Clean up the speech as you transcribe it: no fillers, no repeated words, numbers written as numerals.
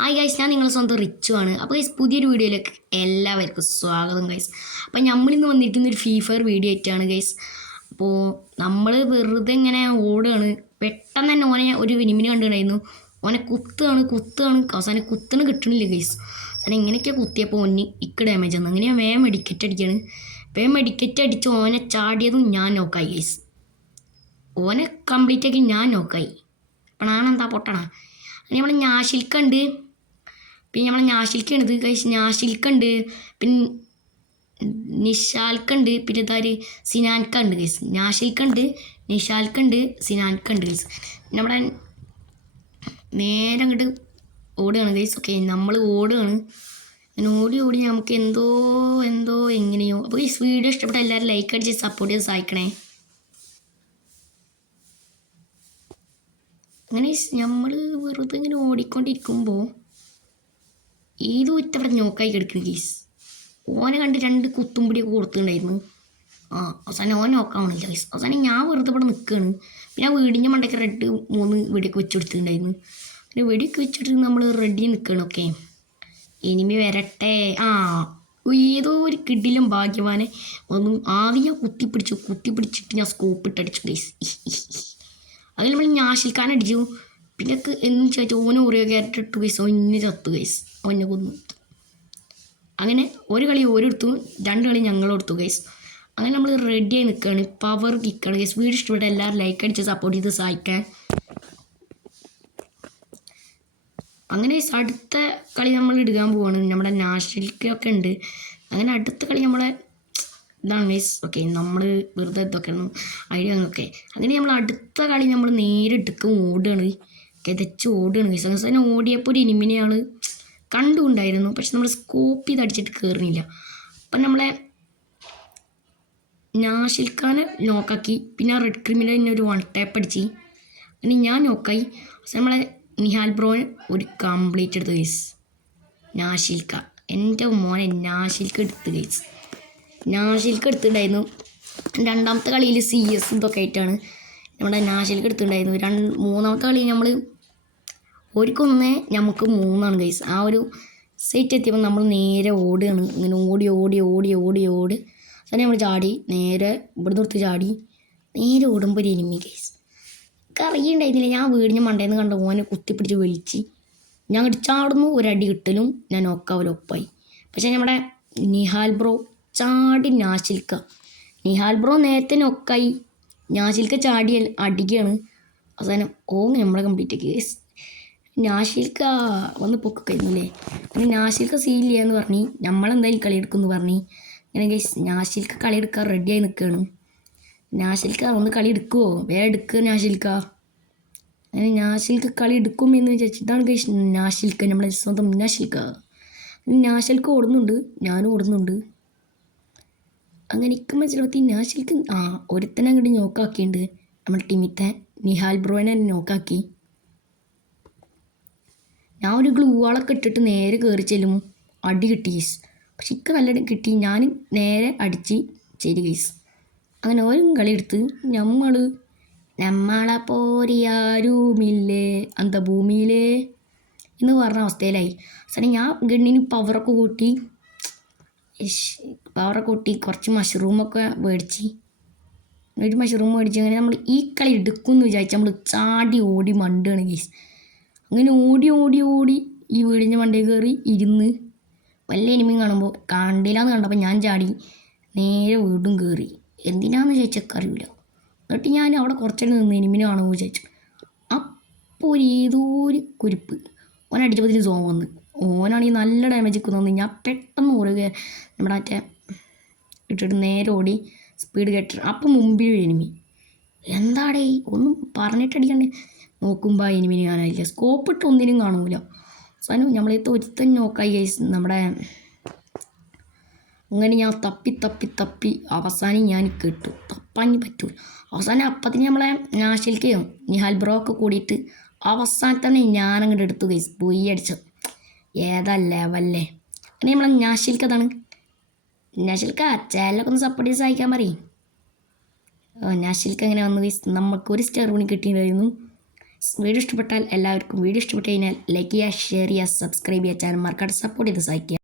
Hi guys, ഞാൻ നിങ്ങളെ സ്വന്തം റിച്ചു ആണ്. അപ്പോൾ ഗൈസ്, പുതിയൊരു വീഡിയോയിലേക്ക് എല്ലാവർക്കും സ്വാഗതം ഗൈസ്. അപ്പോൾ നമ്മളിന്ന് വന്നിരിക്കുന്നൊരു ഫ്രീ ഫയർ വീഡിയോ ആയിട്ടാണ് ഗൈസ്. അപ്പോൾ നമ്മൾ വെറുതെ ഇങ്ങനെ ഓടുകയാണ്. പെട്ടെന്ന് തന്നെ ഓനെ ഒരു വിനിമിന് കണ്ടിട്ടുണ്ടായിരുന്നു. ഓനെ കുത്തുകയാണ് അവസാനം കുത്തണ് കിട്ടണില്ല ഗൈസ്. അവസാനം ഇങ്ങനെയൊക്കെയാണ് കുത്തിയപ്പോൾ ഓന് ഡാമേജ് വന്നു. അങ്ങനെ വേഗം മെഡിക്കറ്റ് അടിക്കുകയാണ്. വേഗം മെഡിക്കറ്റ് അടിച്ച് ഓനെ ചാടിയതും ഞാൻ നോക്കായി ഗൈസ്. ഓനെ കംപ്ലീറ്റ് ആക്കി ഞാൻ നോക്കായി. അപ്പോൾ ഞാനെന്താ പൊട്ടണ. അങ്ങനെ നമ്മൾ ഞാശിൽക്കുണ്ട്. പിന്നെ നമ്മളെ ഞാശിൽക്കാണിത് കഴിച്ച് ഞാശിൽക്കുണ്ട്. പിന്നെ നിഷാൽക്കുണ്ട്. പിന്നെ ഇതാര് സിനാൻക്കുണ്ട് കേസ്. ഞാശിൽക്കുണ്ട്, നിഷാൽക്കുണ്ട്, സിനാൻക്കുണ്ട് കേസ്. നമ്മുടെ നേരെ അങ്ങോട്ട് ഓടുകയാണ് കേസ്. ഓക്കെ, നമ്മൾ ഓടുകയാണ്. അങ്ങനെ ഓടി നമുക്ക് എന്തോ എങ്ങനെയോ. അപ്പോൾ ഈ വീഡിയോ ഇഷ്ടപ്പെട്ട എല്ലാവരും ലൈക്ക് അടിച്ച് സപ്പോർട്ട് ചെയ്ത് സഹായിക്കണേ. അങ്ങനെ നമ്മൾ വെറുതെ ഇങ്ങനെ ഓടിക്കൊണ്ടിരിക്കുമ്പോൾ ഏതോ ഇത്തവിടെ നോക്കായി കിടക്കുന്നു ഗീസ്. ഓനെ കണ്ട് 2 കുത്തുംപിടിയൊക്കെ കൊടുത്തിട്ടുണ്ടായിരുന്നു. അവസാനം ഓൻ നോക്കാവണില്ല ഗീസ്. അവസാനം ഞാൻ വെറുതെ ഇവിടെ നിൽക്കുകയാണ്. പിന്നെ വീടിൻ്റെ മണ്ടയ്ക്ക് 3 വെടിയൊക്കെ വെച്ചെടുത്തിട്ടുണ്ടായിരുന്നു. പിന്നെ വെടിയൊക്കെ വെച്ചിട്ട് നമ്മൾ റെഡി നിൽക്കുകയാണ്. ഓക്കെ, എനിമി വരട്ടെ. ഏതോ ഒരു കിടിലും ഭാഗ്യവാനെ ഒന്നും ആദ്യം കുത്തിപ്പിടിച്ചിട്ട് ഞാൻ സ്കോപ്പ് ഇട്ടടിച്ചു ഗീസ്. അതിൽ നമ്മൾ ഞാശിൽക്കാൻ അടിച്ചു. പിന്നെ എന്ന് ചോദിച്ചാൽ ഓന് ഓരോ ക്യാരക്ടർ ഇട്ട് ഗൈസ്. ഒന്നെ ചത്തു ഗൈസ്. ഒന്നെ കൊന്നു. അങ്ങനെ ഒരു കളി ഓരെടുത്തു, 2 കളി ഞങ്ങളെടുത്തു ഗൈസ്. അങ്ങനെ നമ്മൾ റെഡിയായി നിൽക്കുകയാണ്. Power കിക്കാണ് guys. വീഡിയോ ഇഷ്ടപ്പെട്ട എല്ലാവരും ലൈക്ക് അടിച്ച് സപ്പോർട്ട് ചെയ്ത് സഹായിക്കാൻ. അങ്ങനെ അടുത്ത കളി നമ്മൾ ഇടുകാൻ പോവാണ്. നമ്മുടെ നാഷണലിക്കൊക്കെ ഉണ്ട്. അങ്ങനെ അടുത്ത കളി നമ്മളെ ഇതാണ് ഗൈസ്. ഓക്കെ, നമ്മൾ വെറുതെ ഇതൊക്കെയാണ് ഐഡിയ ഒക്കെ. അങ്ങനെ നമ്മൾ അടുത്ത കളി നമ്മൾ നേരിട്ടേക്കും ഓടുകയാണ്. കിതച്ച് ഓടുകയാണ് ഗൈസ്. അങ്ങനെ ഓടിയപ്പോൾ ഒരു ഇനിമിനെയാണ് കണ്ടുകൊണ്ടായിരുന്നു. പക്ഷെ നമ്മൾ സ്കോപ്പ് ചെയ്ത് അടിച്ചിട്ട് കയറുന്നില്ല. അപ്പം നമ്മളെ നാഷിൽഖാനെ നോക്കാക്കി. പിന്നെ ആ റെഡ് ക്രിമിനലിനെ ഒരു 1 ടാപ്പ് അടിച്ച്. അങ്ങനെ ഞാൻ നോക്കായി. നമ്മളെ നിഹാൽ ബ്രോനെ ഒരു കംപ്ലീറ്റ് എടുത്ത് ഗൈസ്. നാഷിൽക്ക എൻ്റെ മോനെ നാഷിൽക്ക് എടുത്ത് ഗൈസ്. നാഷിൽക്ക് എടുത്തിട്ടുണ്ടായിരുന്നു. 2ാമത്തെ കളിയിൽ CS ഇതൊക്കെ ആയിട്ടാണ് നമ്മുടെ നാഷിൽക്ക് എടുത്തിട്ടുണ്ടായിരുന്നു. 3ാമത്തെ കളി നമ്മൾ ഒരിക്കൊന്നേ നമുക്ക് 3 ഗൈസ്. ആ ഒരു സൈറ്റ് എത്തിയപ്പോൾ നമ്മൾ നേരെ ഓടുകയാണ്. ഇങ്ങനെ ഓടി അങ്ങനെ നമ്മൾ ചാടി നേരെ ഇവിടെ നിർത്തി ചാടി നേരെ ഓടുമ്പോൾ ഒരു എനിമി ഗൈസ്. എനിക്ക് അറിയുണ്ടായിരുന്നില്ല. ഞാൻ വീടിന് മണ്ടേന്ന് കണ്ട ഓനെ കുത്തിപ്പിടിച്ച് വലിച്ച് ഞാൻ ചാടുന്നു. ഒരടി കിട്ടലും ഞാൻ നോക്കാവലൊപ്പായി. പക്ഷേ നമ്മുടെ നിഹാൽ ബ്രോ ചാടി നിഹാൽ ബ്രോ നേരത്തെ നോക്കായി. നാഷിൽക്ക ചാടി അടിക്കുകയാണ്. അവസാനം നമ്മളെ കംപ്ലീറ്റ് ആക്കി ഗൈസ്. നാഷിൽക്ക വന്ന് പൊക്കി കഴിഞ്ഞില്ലേ. അങ്ങനെ നാഷിൽക്ക സീലില്ല എന്ന് പറഞ്ഞ് നമ്മളെന്തായാലും കളി എടുക്കുമെന്ന് പറഞ്ഞ് അങ്ങനെ ഗൈസ് നാഷിൽക്ക കളി എടുക്കാൻ റെഡിയായി നിൽക്കുകയാണ്. നാഷിൽക്ക ഒന്ന് കളി എടുക്കുമോ? വേറെ എടുക്കുക നാഷിൽക്ക. അങ്ങനെ നാഷിൽക്ക കളി എടുക്കുമെന്ന് വിചാരിച്ചിട്ടാണ് ഗൈസ് നാഷിൽക്ക, നമ്മളെ സ്വന്തം നാഷിൽക്ക ഓടുന്നുണ്ട്, ഞാനും ഓടുന്നുണ്ട്. അങ്ങനെ എനിക്ക് മനസ്സിലാക്കി നാഷിൽക്ക് ഒരുത്തനെ അങ്ങോട്ട് നോക്കാക്കിയിട്ടുണ്ട്. നമ്മുടെ ടീമിത്തെ നിഹാൽ ബ്രോനെ നോക്കാക്കി. ഞാൻ ഒരു ഗ്ലൂ വാളൊക്കെ ഇട്ടിട്ട് നേരെ കയറി ചെല്ലും. അടി കിട്ടി ഗൈസ്. പക്ഷെ ഇക്ക് നല്ല കിട്ടി. ഞാൻ നേരെ അടിച്ച് ശരി ഗൈസ്. അങ്ങനെ ഓരോ കളി എടുത്ത് നമ്മളെ പോരിയാരുമില്ലേ അന്ത ഭൂമിയിലേ എന്ന് പറഞ്ഞ അവസ്ഥയിലായി. അവസാനം ഞാൻ ഗണ്ണിന് പവറൊക്കെ കൂട്ടി കുറച്ച് മഷ്റൂമൊക്കെ മേടിച്ച് ഒരു മഷ്റൂം മേടിച്ച് അങ്ങനെ നമ്മൾ ഈ കളി എടുക്കുമെന്ന് വിചാരിച്ച് നമ്മൾ ചാടി ഓടി മണ്ടുകയാണ് ഗൈസ്. അങ്ങനെ ഓടി ഈ വീടിൻ്റെ മണ്ടയിൽ കയറി ഇരുന്ന് വല്ല എനിമിയും കാണുമ്പോൾ കണ്ടില്ലാന്ന് കണ്ടപ്പോൾ ഞാൻ ചാടി നേരെ വീടും കയറി. എന്തിനാന്ന് ചോദിച്ചൊക്കെ അറിയില്ല. എന്നിട്ട് ഞാൻ അവിടെ കുറച്ചേരം നിന്ന് എനിമിനെ കാണുമ്പോൾ വിചാരിച്ചു. അപ്പോൾ ഏതോ ഒരു കുരിപ്പ് ഓനടിച്ചപ്പോൾ സോൺ വന്ന്. ഓനാണെങ്കിൽ നല്ല ഡാമേജ് തോന്നി. ഞാൻ പെട്ടെന്ന് ഓടുക നമ്മുടെ മറ്റേ ഇട്ടിട്ട് നേരെ ഓടി സ്പീഡ് കെട്ടി. അപ്പം മുമ്പിൽ എനിമി. എന്താടേ ഒന്നും പറഞ്ഞിട്ടടിക്കണ്ടേ. നോക്കുമ്പോൾ എനിമിനെ കാണാനില്ല. സ്കോപ്പ് ഇട്ട് ഒന്നിനും കാണൂല. അവസാനം നമ്മളേത്ത് ഒരുത്തൻ നോക്കായി ഗൈസ് നമ്മുടെ. അങ്ങനെ ഞാൻ തപ്പി അവസാനം ഞാൻ കേട്ടു. തപ്പാൻ പറ്റൂല. അവസാനം അപ്പത്തിന് നമ്മളെ നാഷിൽക്കയോ നിഹാൽ ബ്രോ ഒക്കെ കൂടിയിട്ട് അവസാനത്തന്നെ ഞാനങ്ങോട്ട് എടുത്തു ഗൈസ്. പോയി അടിച്ചു. ഏതാ ലെവല്ലേ. അങ്ങനെ നമ്മളെ നാഷിൽക്കതാണ്. നാഷിൽക്ക ചാനലൊക്കെ ഒന്ന് സപ്പോർട്ട് ചെയ്ത് സഹായിക്കാൻ പറയും. നാഷിൽക്ക എങ്ങനെ വന്നു ഗൈസ്. നമുക്കൊരു സ്റ്റാർ കൂടി കിട്ടിയിട്ടുണ്ടായിരുന്നു. വീഡിയോ ഇഷ്ടപ്പെട്ടാൽ എല്ലാവർക്കും വീഡിയോ ഇഷ്ടപ്പെട്ട് കഴിഞ്ഞാൽ ലൈക്ക് ചെയ്യുക, ഷെയർ ചെയ്യുക, സബ്സ്ക്രൈബ് ചെയ്യുക, ചാനൽ മറക്കാതെ സപ്പോർട്ട് ചെയ്ത് സഹായിക്കുക.